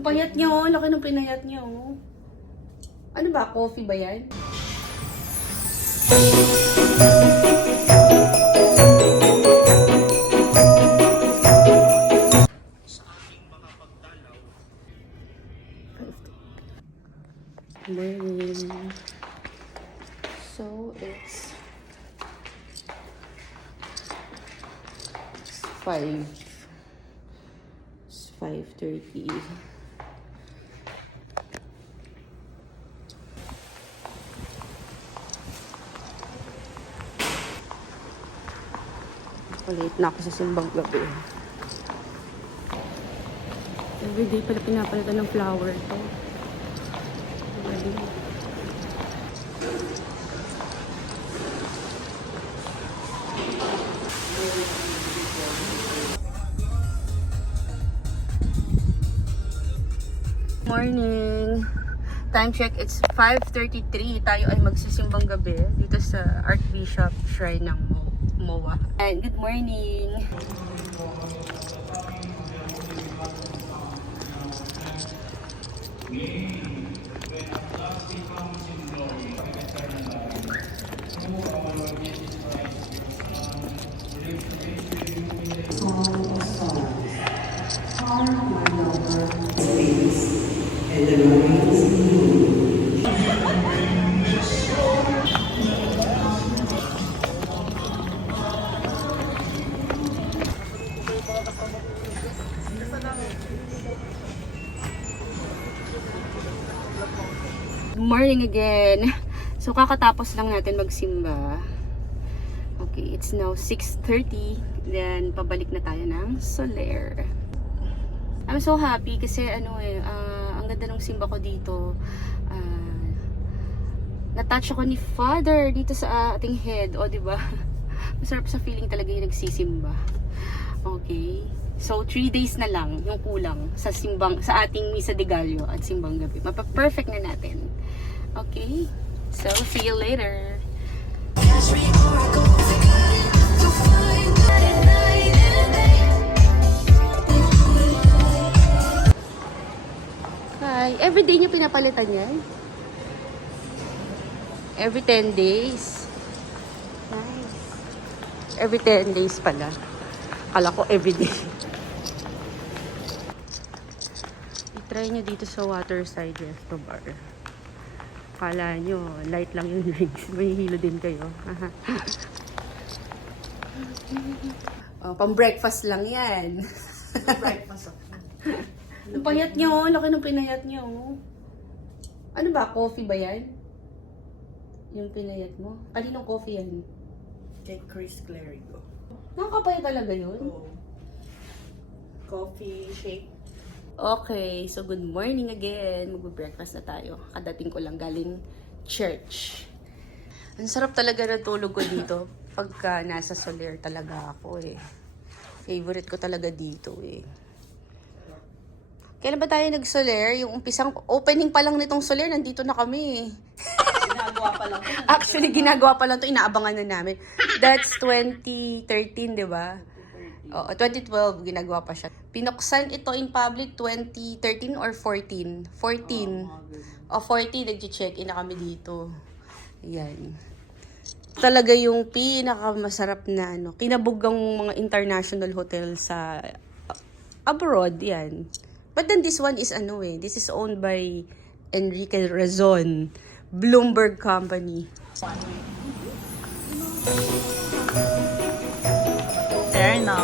Payat niyo, laki ng pinayat niyo. Ano ba, coffee ba yan? Morning. So it's 5:30. Late na ako sa simbang gabi. Everyday pala pinapalitan ng flower to. Ready? Morning! Time check, it's 5:33. Tayo ay magsisimbang gabi dito sa Archbishop Shrine ng MOA. And good morning! Morning again. So kakatapos lang natin magsimba. Okay, it's now 6:30. Then pabalik na tayo ng Soler. I'm so happy kasi ang ganda ng simba ko dito. Na-touch ako ni Father dito sa ating head, o di ba? Masarap sa feeling talaga yung nagsisimba. Okay. So 3 days na lang yung kulang sa ating Misa de Gallo at simbang gabi. Mapa-perfect na natin. Okay? So see you later. Hi. Everyday niyo pinapalitan yan? Every 10 days. Nice. Every 10 days pala. Akala ko everyday. I-try nyo dito sa Waterside Resto Bar. Akala nyo, light lang yung drinks. May hilo din kayo. Pang breakfast lang yan. Breakfast. Ang payat nyo, laki ng pinayat nyo. Ano ba, coffee ba yan? Yung pinayat mo? Kaninong coffee yan? Kay Chris Clerigo. Nakakapayat talaga yun? Oo. Coffee shake. Okay, so good morning again. Magbe-breakfast na tayo. Kadating ko lang galing church. Ang sarap talaga ng tulog ko dito. Pagka nasa Soler talaga ako eh. Favorite ko talaga dito eh. Kailan ba tayo nag-Soler? Yung umpisang opening pa lang nitong Soler, nandito na kami. Ginagawa pa lang. Actually, ginagawa pa lang to, inaabangan na namin. That's 2013, di ba? Oo, 2012, ginagawa pa siya. Pinuksan ito in public 2013 or 14? 14. O, 14, nag-check-in na kami dito. Yan. Talaga yung pinakamasarap na, kinabugang mga international hotel sa abroad, yan. But then this one is this is owned by Enrique Razon, Bloomberg Company. There na.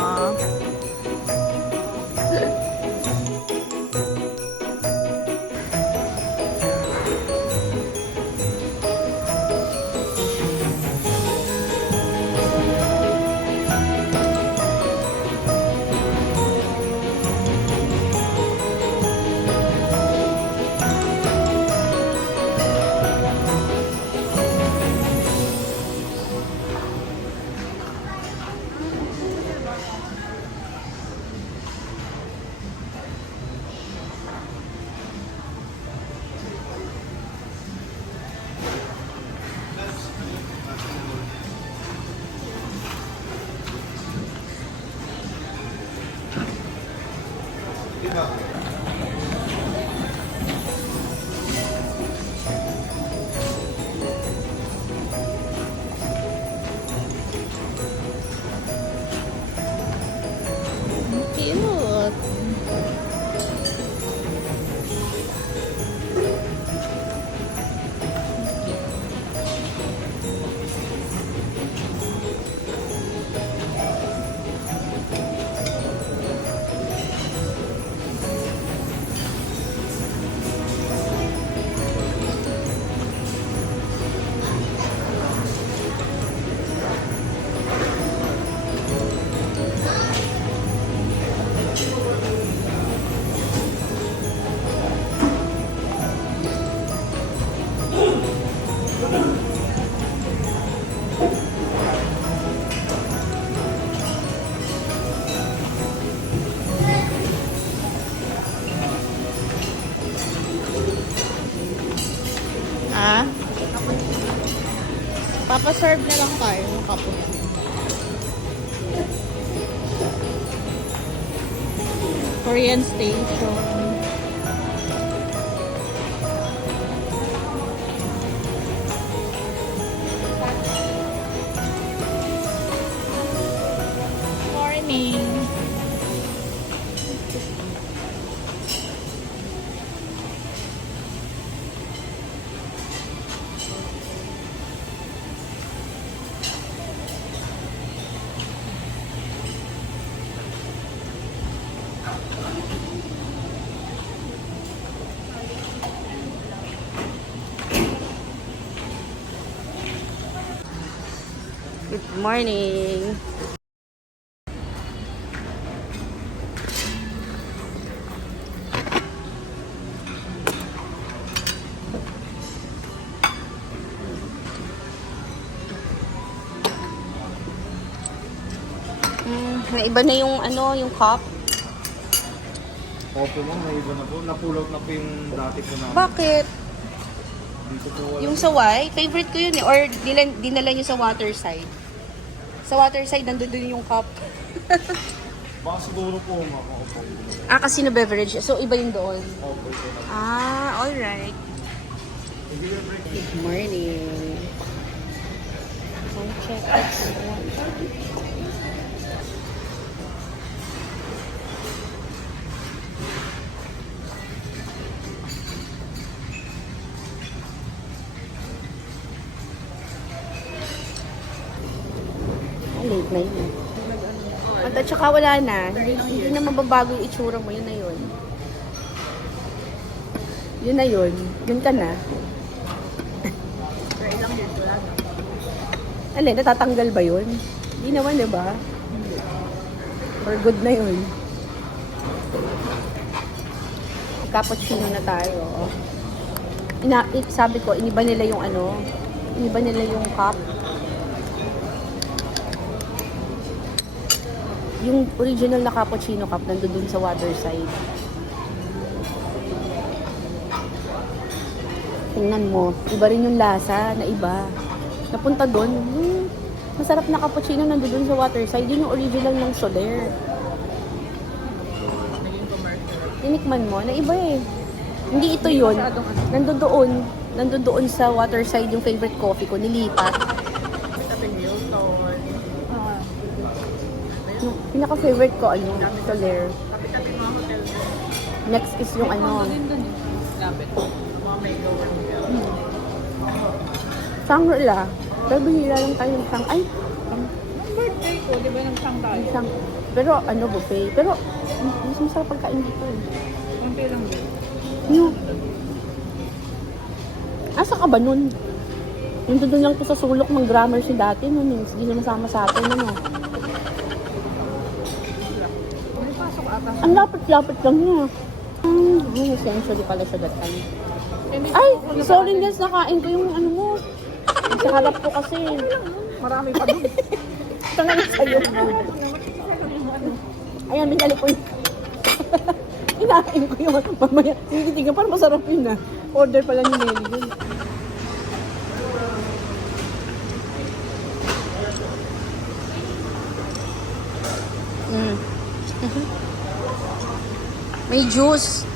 Ah? Papaserve na lang tayo ng cappuccino. Korean station. Morning. Good morning. May iba na yung ano, yung cup. Opo ma'am, may iba na po. Napull out na po yung dati po namin. Bakit? Dito po wala. Yung sa Y, favorite ko yun eh. Or dinala nyo sa waterside. Sa waterside, nandun dun yung cup. Baka siguro po ma'am. Opo. Ah, casino beverage. So, iba yung doon. Opo. Ito na. Ah, alright. Hindi na break. Good morning. Time check. It's 1:30. Late na yun. At saka wala na. Hindi na mababago yung itsura mo. Yun na yun. Yun na yun. Yun ka na. Alin, natatanggal ba yun? Hindi naman, di ba? For good na yun. Cappuccino na tayo. Sabi ko, iniba nila yung ano, iniba nila yung cup. Yung original na cappuccino cup nandun dun sa waterside. Tingnan mo, iba rin yung lasa na iba. Napunta dun, masarap na cappuccino nandun dun sa waterside. Yun yung original ng Soler. Tinikman mo, na iba eh. Hindi ito yun. Nandun doon sa waterside yung favorite coffee ko, nilipat. Yung pinaka-favorite ko, ano, Soler. Next is yung ano. Shangri-La. Pero bihira lang tayo ng Ay, Birthday ko, di ba nang sang tayo? pero ano, buffet. Pero, mas masarap pagkain dito eh. Konti lang din. Yung, asa ka ba nun? Yung doon lang po sa sulok, mang grammar si dati nun. Hindi na masama sa atin, ano. May pasok ata. Ang lapit-lapit lang niya. Essentially pala siya that time. Ay, sorry guys, nakain ko yung ano mo. Sa harap ko kasi. Marami pa doon. Ito na lang sa'yo. Ayan, binalik ko yun. Inain ko yung mamaya. Tinitingnan, parang masarap yun ah. Order pala ni Nelly yun. May juice.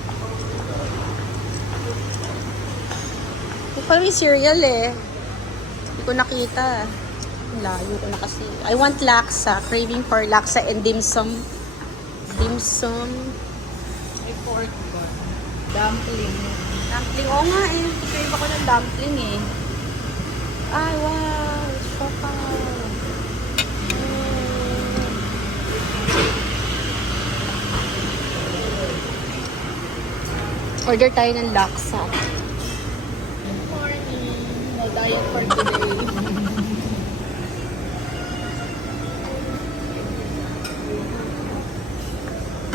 Parang may cereal eh. Hindi ko nakita. Layo ko na kasi. I want laksa. Craving for laksa and dim sum. Dim sum. May pork ba? Dumpling. Dumpling. Oo nga eh. Crave ako ng dumpling eh. Ay, wow. Shoka. Order tayo ng laksa. Morning. No diet for today.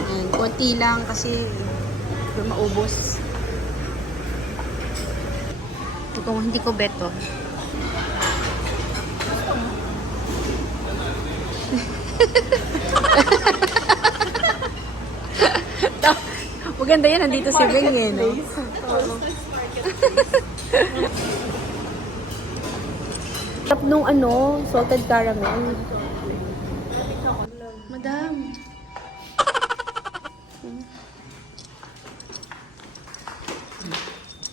Ayan, konti lang kasi maubos. Hindi ko beto. Maganda yan, nandito si Bing eh, no? Sarap nung ano, salted caramel. Madam.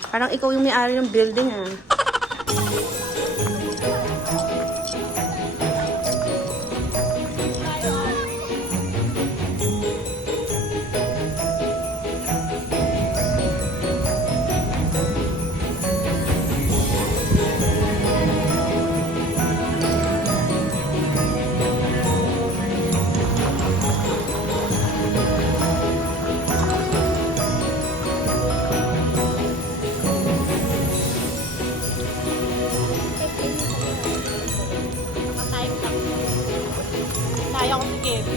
Parang ikaw yung may-ari ng building, ah. Kaya ko skip.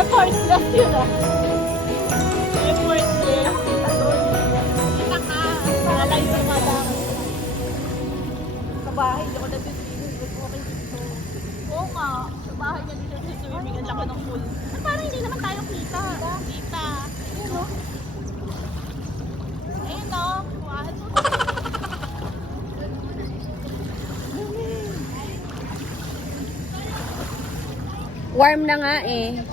Effortless yun ah. Effortless. Kita ka. Malay sa madam. Sa bahay, hindi ako nag-swimming. Okay dito. Oo nga. Sa bahay niya dito nag-swimming. Ang laki ng pool. Parang hindi naman tayo kita. Kita. Ayun o. Ayun o. Warm na nga eh.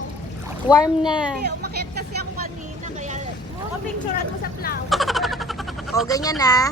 Warm na. Umakit kasi ako kanina. Kaya, picturean mo sa flower. O, ganyan na.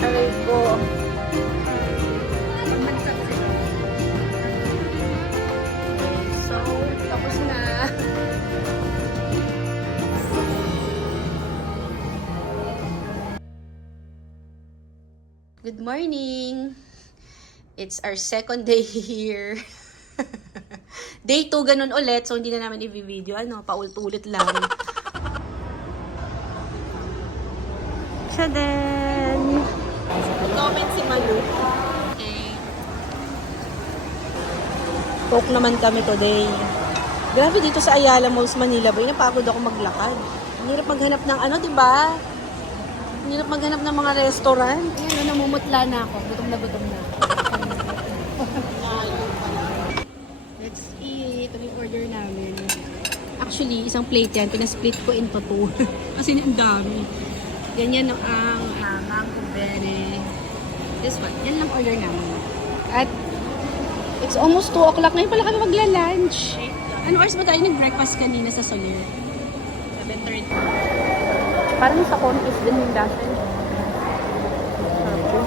Aray ko. So, tapos na. Good morning! It's our second day here. Day 2 ganun ulit, so hindi na namin i-video. Ano, paulit-ulit lang. Siya din! Comment si Malu. Okay. Talk naman kami today. Grabe dito sa Ayala Malls, Manila, boy, napagod ako maglakad. Ang hirap maghanap ng ano, di ba? Ang hirap maghanap ng mga restaurant. Ayan, namumutla na ako. Gutom na gutom na. Let's eat. Ito yung order namin. Actually, isang plate yan. Pinasplit ko into 2. Kasi ang dami. Ganyan ang mango bene. This one. Yan lang order namin. At it's almost 2 o'clock. Ngayon pala kami magla-lunch. Ano oras ba tayo nag-breakfast kanina sa Soler? 7:30. Parang sa contest din yung dasan.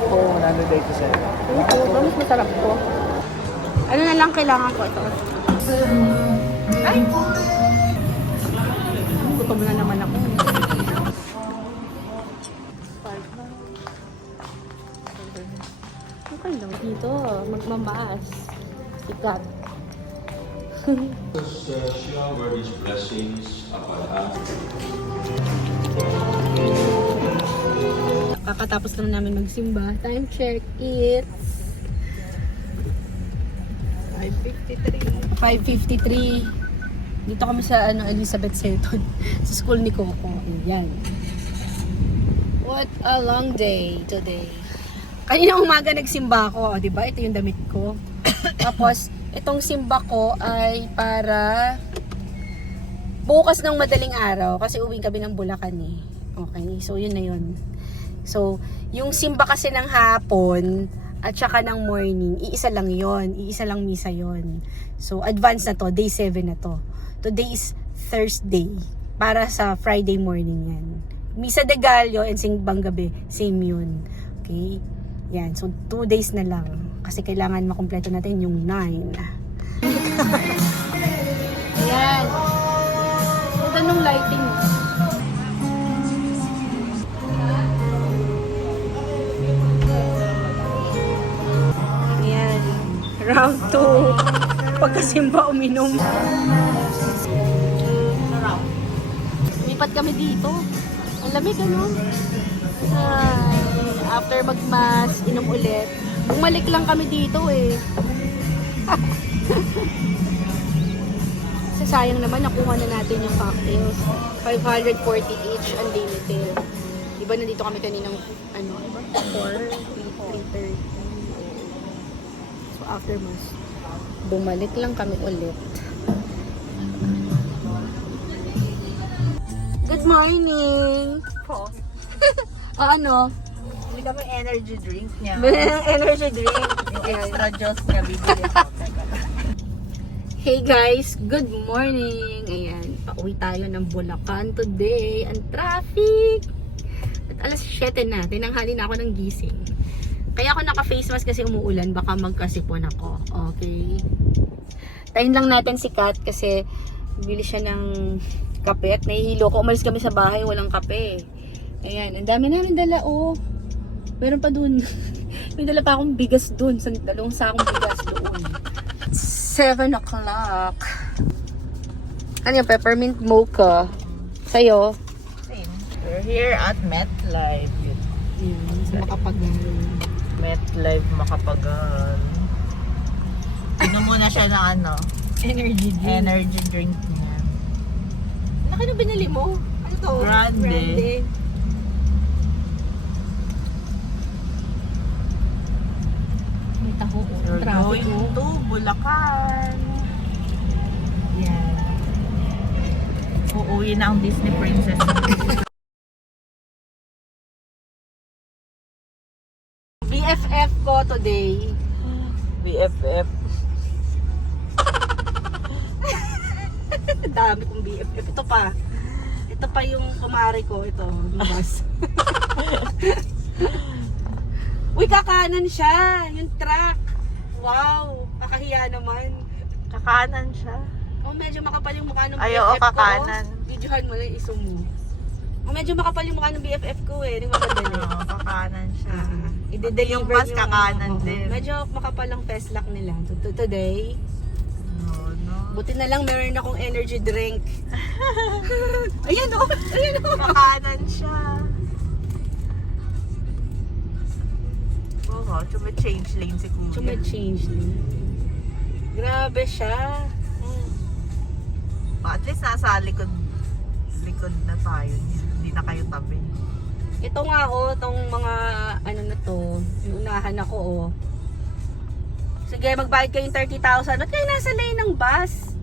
Oo, 187. Oo, mas masarap ko. Ano na lang kailangan ko ito? Ay! Gutom na naman ako. Okay lang dito. Magmamaas. Sikat. Shower these blessings upon us. Kakatapos lang namin magsimba. Time check. It's 5:53. Dito kami sa Elizabeth Seton. Sa school ni Coco. Ayan. What a long day today. Kanina umaga nagsimba ako. O, diba? Ito yung damit ko. Tapos, itong simba ko ay para bukas ng madaling araw. Kasi uwing kami ng Bulacan eh. Okay. So, yun na yun. So, yung simba kasi ng hapon at saka ng morning, iisa lang yon, iisa lang misa yon. So, advance na to, day 7 na to. Today is Thursday, para sa Friday morning yan. Misa de Gallo and simbang gabi, same yun. Okay? Yan, so 2 days na lang. Kasi kailangan makumpleto natin yung 9. Ayan. So, ganong lighting. Round to pagkasimba uminom. Lumipat kami dito. Ang lamig ano? Ay, after magmas, inom ulit. Bumalik lang kami dito eh. Kasi sayang naman, nakuha na natin yung cocktails. 540 each, unlimited. Diba nandito kami kaninang, 3:30. So after mas, bumalik lang kami ulit. Good morning! Po. Ano? Hindi kami energy drink niya. Energy drink. Yung extra juice niya bibili ko. Hey guys, good morning! Ayan, pauwi tayo ng Bulacan today. Ang traffic! At alas 7 na, tinanghali na ako ng gising. Kaya ako naka-face mask kasi umuulan, baka magkasipon ako. Okay? Tayin lang natin si Kat kasi bili siya ng kape at nahihilo ko. Umalis kami sa bahay, walang kape. Ayan, ang dami namin dala, oh. Meron pa dun. May dala pa akong bigas dun. Dalawang sakong bigas doon. 7 o'clock. Ano yung peppermint mocha? Sa'yo? Same. We're here at MetLife. Sa Makapagal. MetLife Makapagal. Inom muna siya ng Energy drink. energy drink niya. Laki na binili mo? Ano to? Grande. May taho. We're Traffic. going to Bulacan. Yan. Uuwi na ang Disney Princess. BFF ko today. BFF. Dami kong BFF. Ito pa. Ito pa yung kumari ko. Ito. Lumabas. Uy, kakanan siya. Yung truck. Wow. Kakahiya naman. Kakanan siya. Oh, medyo makapal yung mukha ng BFF Ay, oo, ko. kakanan. Videohan mo lang, iso mo. Oh, medyo makapal yung mukha ng BFF ko eh. Hindi mamadali. Oo, kakanan siya. I-deliver Yung bus yung kakanan oo. din. Medyo makapal ang feslak nila. Today, No. buti na lang meron akong energy drink. Ayan o! Ayan o! Kakanan siya. Oo, change lane si Kuya. Chuma-change din. Grabe siya. At least nasa likod na tayo niya. Hindi na kayo tabi. Ito nga tong mga ano na to, yung unahan ako Sige, magbayad kayong 30,000. Ba't kayo nasa lane ng bus?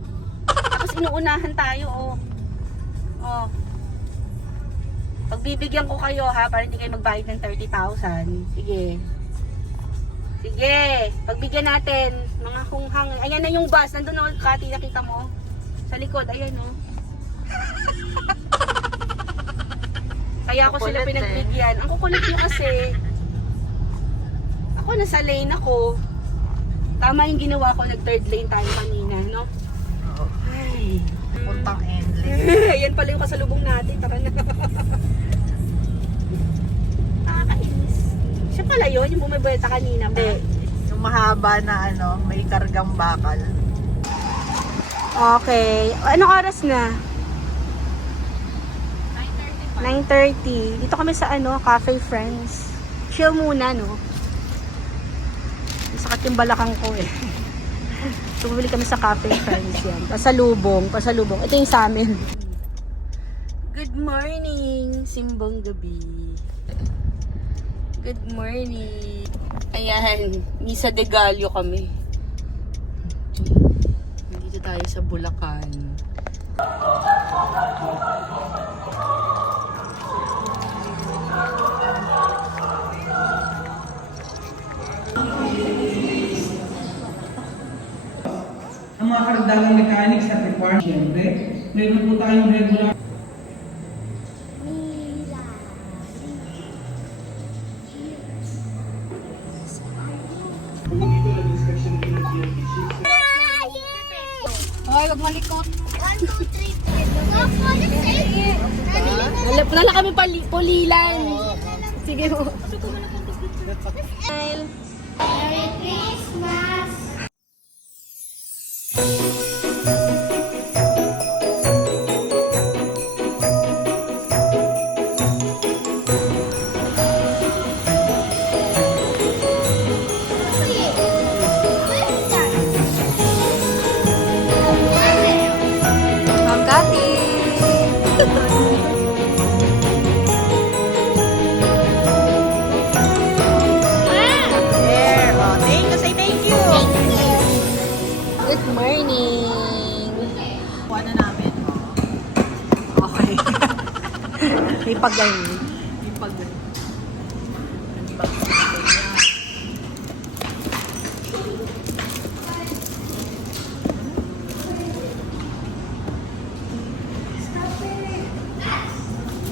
Tapos inuunahan tayo Pagbibigyan ko kayo ha, para hindi kayo magbayad ng 30,000. Sige. Sige, pagbigyan natin. Mga hunghang. Ayan na yung bus. Nandun na, Kati, nakita mo. Sa likod, ayan Kaya ako sila Kukulit pinagbigyan. Ang kukulit nyo kasi, ako nasa lane ako. Tama yung ginawa ko, nag-third lane tayo kanina, no? Oo. Ay. Puntang endless. Yan pala yung kasalubong natin. Tara na. Nakakainis. Siya pala yun, yung bumibuelta kanina. Hindi. Yung mahaba na may kargang bakal. Okay. Anong oras na? 9:30. Dito kami sa Cafe Friends. Chill muna, no? Masakit yung balakang ko eh. So, bumili kami sa Cafe Friends yan. Pasalubong. Ito yung sa amin. Good morning! Simbang gabi. Good morning. Ayan. Misa de Gallo kami. Nandito tayo sa Bulacan. Ang mga karagdagang mechanics at requirements, siyempre, meron po tayong regular. Hoy, wag malikot. 1, 2, 3, 4. Wala kami pulilan. Sige mo. Merry Christmas! morning! Kuha na namin. Okay. May pagganyan. Yung pag...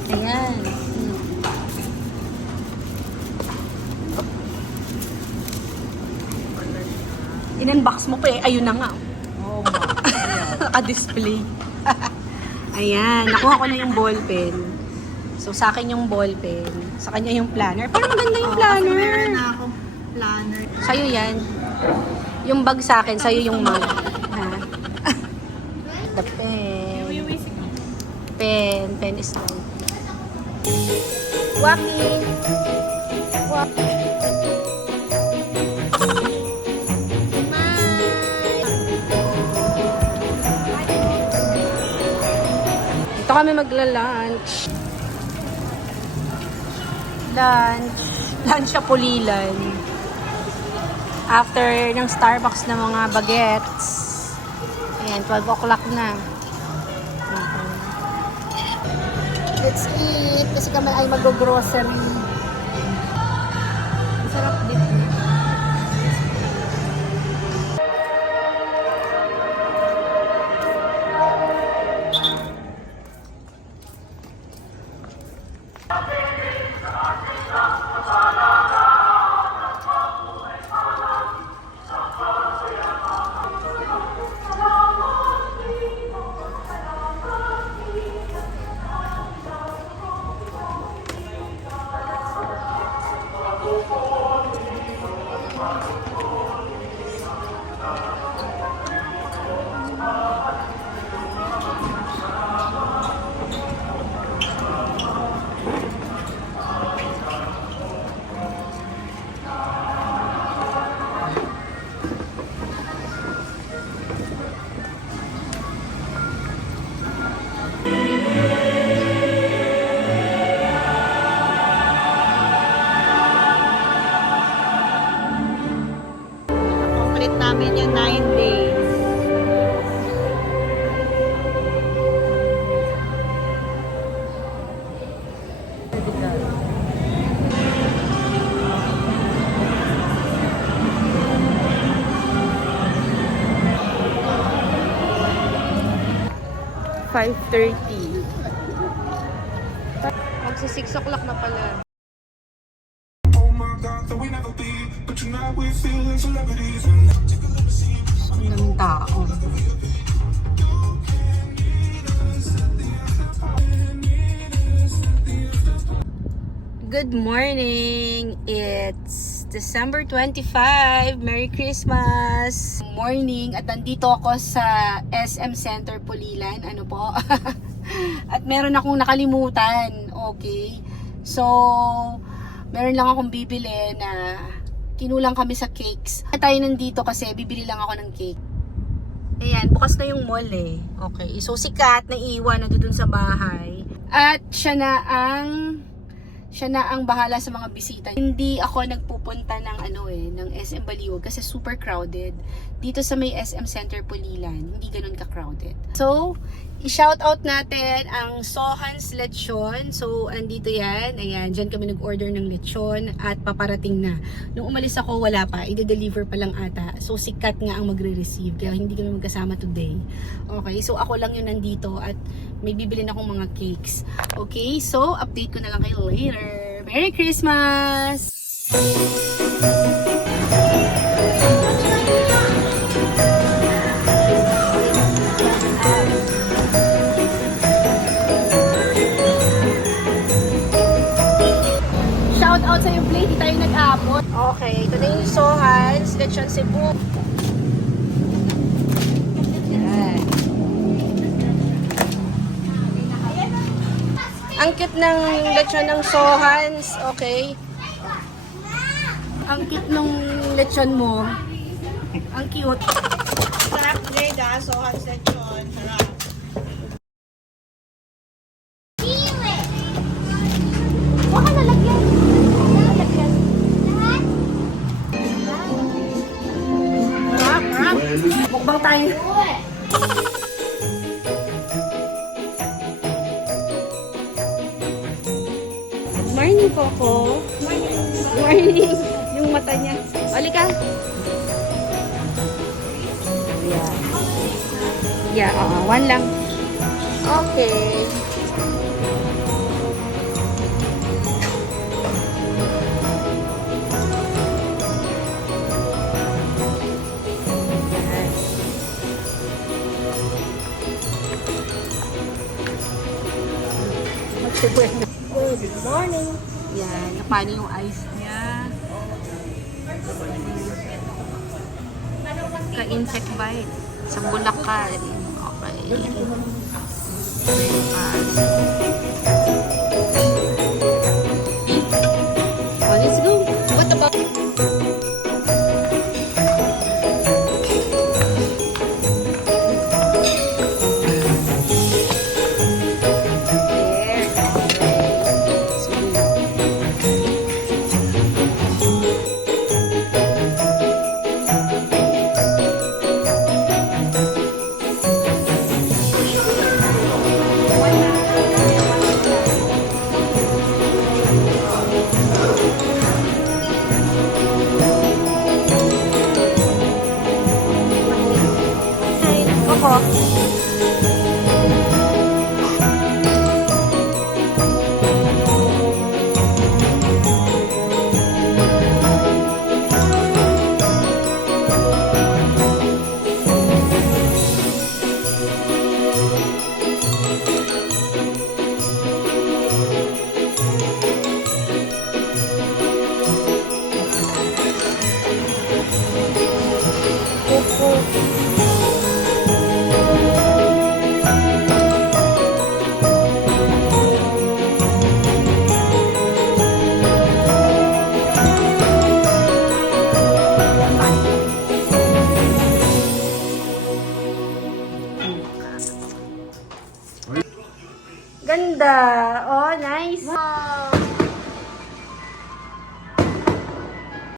Ayan. In-unbox mo pa eh. Ayun na nga. Oo nga. Naka-display. Ayan. Nakuha ko na yung ballpen. So, sa akin yung ballpen. Sa kanya yung planner. Pero maganda yung planner. Kasi meron na akong planner. Sa'yo yan. Yung bag sa akin, sa'yo yung mug. Ha? The pen. Pen is mine. Walking. Dito kami magla-lunch. Lunch sa Pulilan. After ng Starbucks na mga bagets. Ayan, 12 o'clock na. Let's eat. Kasi kami ay mag-grocery. Sarap din. Complete namin yung 9 days. Magsa 6 o'clock na pala. Oh my God, that we never be, but tonight we feel like celebrities. Ang tao. Good morning! It's December 25. Merry Christmas! Morning! At nandito ako sa SM Center Pulilan. Ano po? At meron akong nakalimutan. Okay? So, meron lang akong bibili na kinulang kami sa cakes. Tayo nandito kasi bibili lang ako ng cake. Ayan, bukas na yung mall eh. Okay. So, si Kat naiiwan na doon sa bahay. At siya na ang bahala sa mga bisita. Hindi ako nagpupunta ng ng SM Baliwag kasi super crowded. Dito sa may SM Center Pulilan, hindi ganoon ka-crowded. So, i-shout out natin ang Sohan's Lechon. So, andito yan. Ayan, dyan kami nag-order ng lechon at paparating na. Nung umalis ako, wala pa. I-deliver pa lang ata. So, si Kat nga ang magre-receive. Kaya hindi kami magkasama today. Okay, so ako lang yung nandito at may bibili na akong mga cakes. Okay, so update ko na lang kayo later. Merry Christmas! Shout out sa yung plate, di tayo nag-abot. Okay, ito na yung Sohan's Lechon Cebu. Yan. Ang cute ng lechon ng Sohan's, okay? Ang cute ng lechon mo. Ang cute. Sarap grade Sohan's lechon. Sarap. Huwag ka nalagyan. Nalagyan. Lahat? Sarap, sarap. Mukbang tayo. Morning, Coco. Morning. Yung mata niya. Ali ka. Yeah. Yeah, one lang. Okay. Good morning. Yan, napano yung ice niya. Ka-insect bite. Sa Bulacan. Okay. Breakfast. Oh, let's go. What about... There. Okay. Sige. Coco.